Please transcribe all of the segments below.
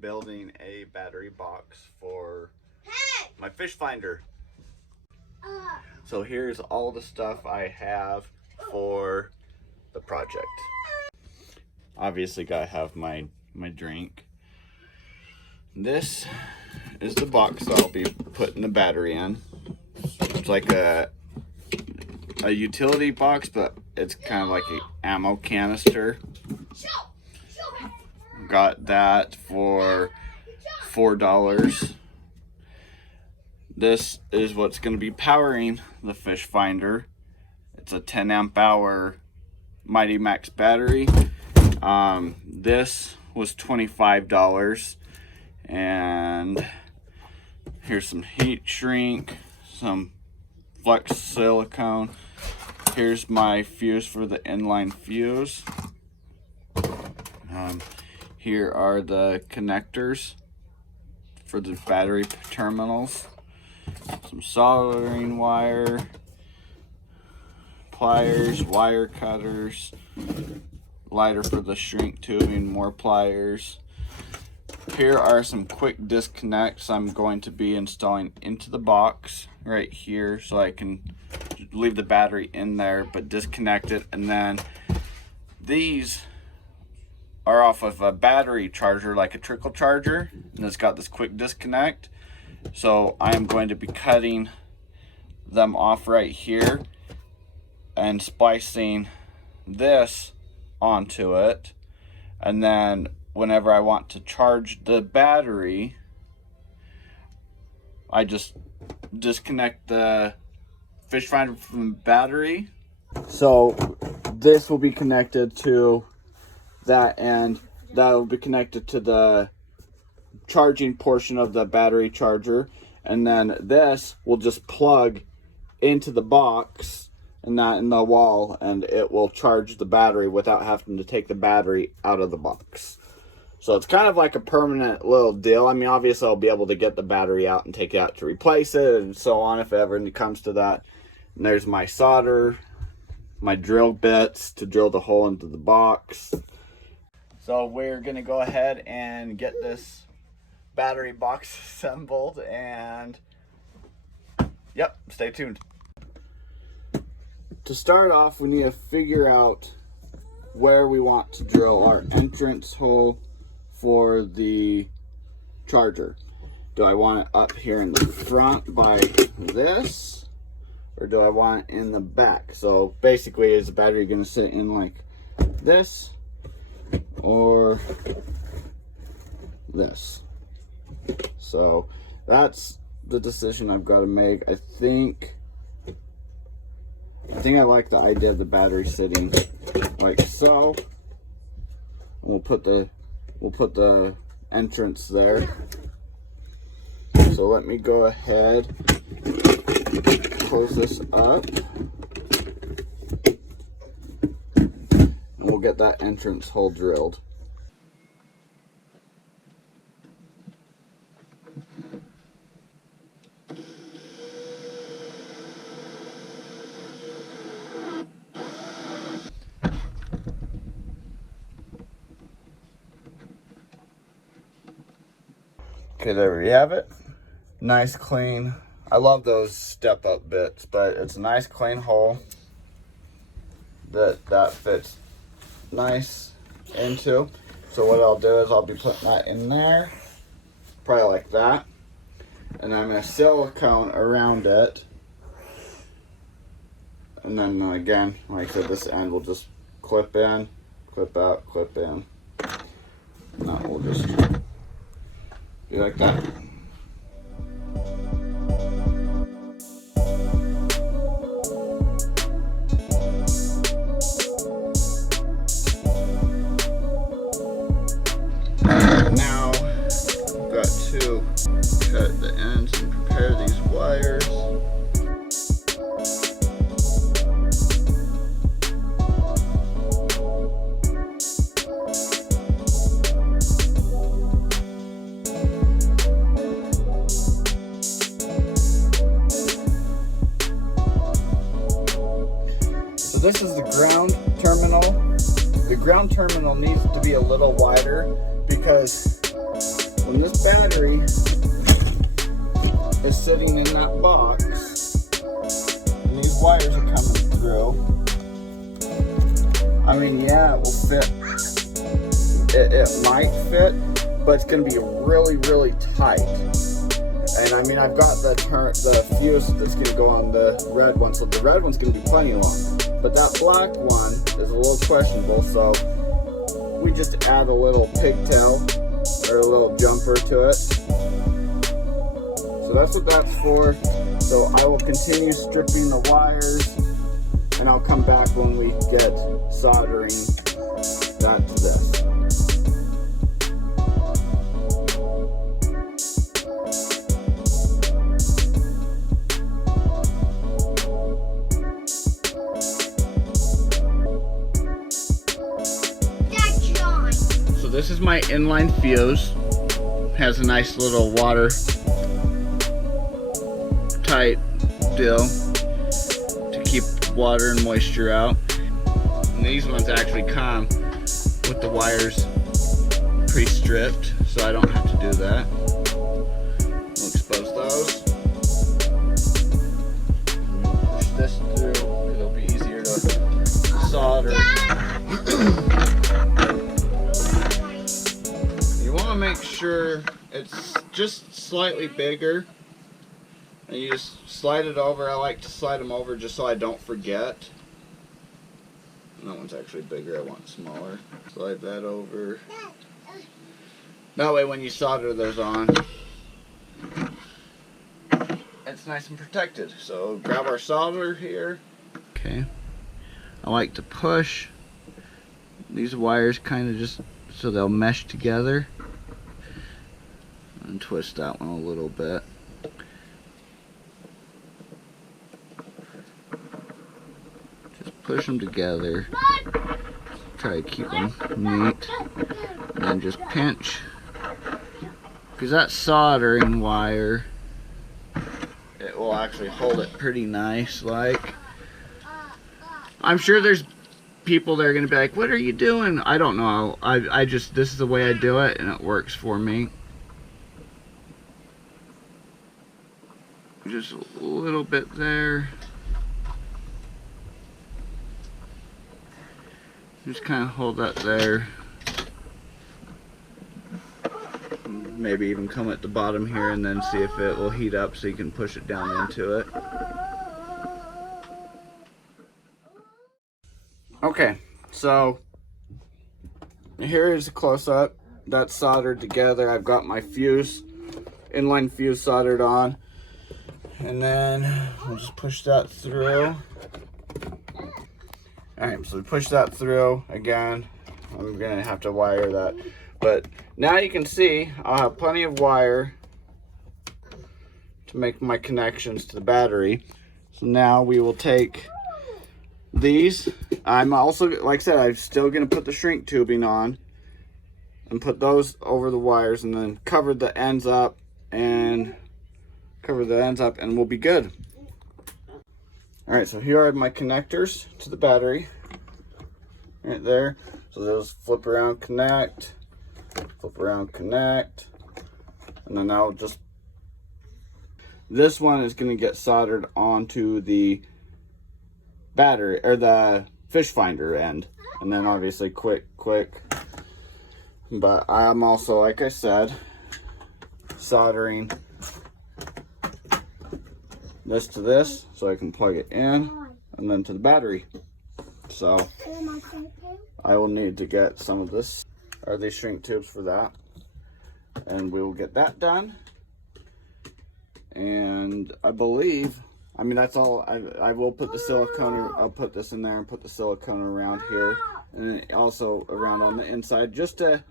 building a battery box for my fish finder. So here's all the stuff I have for the project. Obviously gotta have my drink. This is the box that I'll be putting the battery in. It's like a utility box, but it's kind of like an ammo canister. Got that for $4. This is what's going to be powering the fish finder. It's a 10 amp hour mightymax battery. This was $25, and here's some heat shrink, some flex silicone. Here's my fuse for the inline fuse. Here are the connectors for the battery terminals. Some soldering wire, pliers, wire cutters, lighter for the shrink tubing, more pliers. Here are some quick disconnects I'm going to be installing into the box right here, so I can leave the battery in there but disconnect it. And then these are off of a battery charger, like a trickle charger, and it's got this quick disconnect. So I am going to be cutting them off right here and splicing this onto it, and then whenever I want to charge the battery, I just disconnect the fish finder from the battery. So this will be connected to that end. That will be connected to the charging portion of the battery charger, and then this will just plug into the box and not in the wall, and it will charge the battery without having to take the battery out of the box. So it's kind of like a permanent little deal. I mean, obviously I'll be able to get the battery out and take it out to replace it and so on if ever it comes to that. And there's my solder, my drill bits to drill the hole into the box. So we're gonna go ahead and get this battery box assembled, and yep, stay tuned. To start off, we need to figure out where we want to drill our entrance hole for the charger. Do I want it up here in the front by this, or do I want it in the back? So basically, is the battery going to sit in like this or this? So that's the decision I've got to make. I think I like the idea of the battery sitting like so. We'll put the entrance there. So let me go ahead, close this up, and we'll get that entrance hole drilled. Okay, there we have it. Nice clean. I love those step up bits, but it's a nice clean hole that fits nice into. So what I'll do is I'll be putting that in there, probably like that, and I'm gonna silicone around it. And then again, like I said, this end will just clip in, clip out, clip in. And that will just be like that. Now, I've got to cut the ends and prepare these wires. This is the ground terminal. The ground terminal needs to be a little wider because when this battery is sitting in that box and these wires are coming through, I mean, yeah, it will fit. It might fit, but it's going to be really, really tight. And I mean, I've got the fuse that's going to go on the red one, so the red one's going to be plenty long. But that black one is a little questionable, so we just add a little pigtail or a little jumper to it. So that's what that's for. So I will continue stripping the wires, and I'll come back when we get soldering that to this. This is my inline fuse. Has a nice little water tight deal to keep water and moisture out. And these ones actually come with the wires pre-stripped, so I don't have to do that. We'll expose those. Push this through, it'll be easier to solder. Make sure it's just slightly bigger, and you just slide it over. I like to slide them over just so I don't forget. And that one's actually bigger, I want smaller. Slide that over. That way when you solder those on, it's nice and protected. So grab our solder here. Okay. I like to push these wires kind of just so they'll mesh together. And twist that one a little bit. Just push them together. Try to keep them neat. And then just pinch. Because that soldering wire, it will actually hold it pretty nice. Like, I'm sure there's people that are going to be like, what are you doing? I don't know. I just, this is the way I do it, and it works for me. Just a little bit there. Just kind of hold that there. Maybe even come at the bottom here and then see if it will heat up so you can push it down into it. Okay, so here is a close-up. That's soldered together. I've got my fuse, inline fuse soldered on. And then we'll just push that through. Alright, so we push that through again. I'm gonna have to wire that. But now you can see I'll have plenty of wire to make my connections to the battery. So now we will take these. I'm also, like I said, I'm still gonna put the shrink tubing on and put those over the wires and then cover the ends up and we'll be good. Alright, so here are my connectors to the battery. Right there. So those flip around, connect, and then I'll just, this one is going to get soldered onto the battery, or the fish finder end. And then obviously quick. But I'm also, like I said, soldering this to this so I can plug it in, and then to the battery. So I will need to get some of this, or these shrink tubes for that, and we will get that done. And I believe, I mean, that's all. I will put the silicone, I'll put this in there and put the silicone around here, and then also around on the inside, just to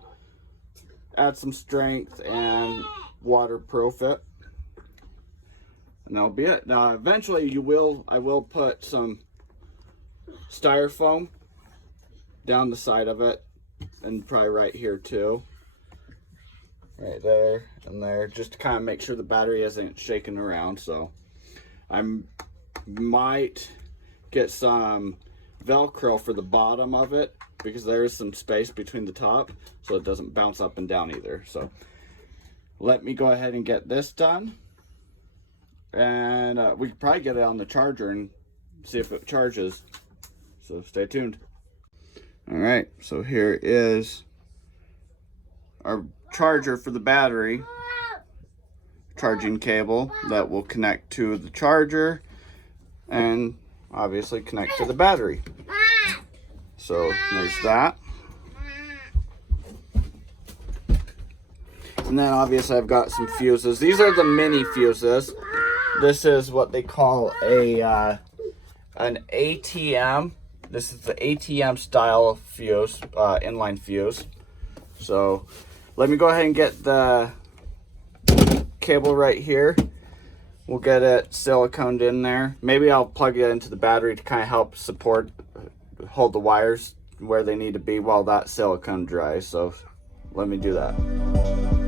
add some strength and waterproof it. And that'll be it. Now eventually I will put some styrofoam down the side of it, and probably right here too. Right there and there, just to kind of make sure the battery isn't shaking around. So I might get some Velcro for the bottom of it, because there is some space between the top, so it doesn't bounce up and down either. So let me go ahead and get this done. And we could probably get it on the charger and see if it charges. So stay tuned. Alright, so here is our charger for the battery. Charging cable that will connect to the charger and obviously connect to the battery. So there's that. And then obviously I've got some fuses. These are the mini fuses. This is what they call an ATM. This is the ATM style fuse, inline fuse. So let me go ahead and get the cable right here. We'll get it siliconed in there. Maybe I'll plug it into the battery to kind of help hold the wires where they need to be while that silicone dries. So let me do that.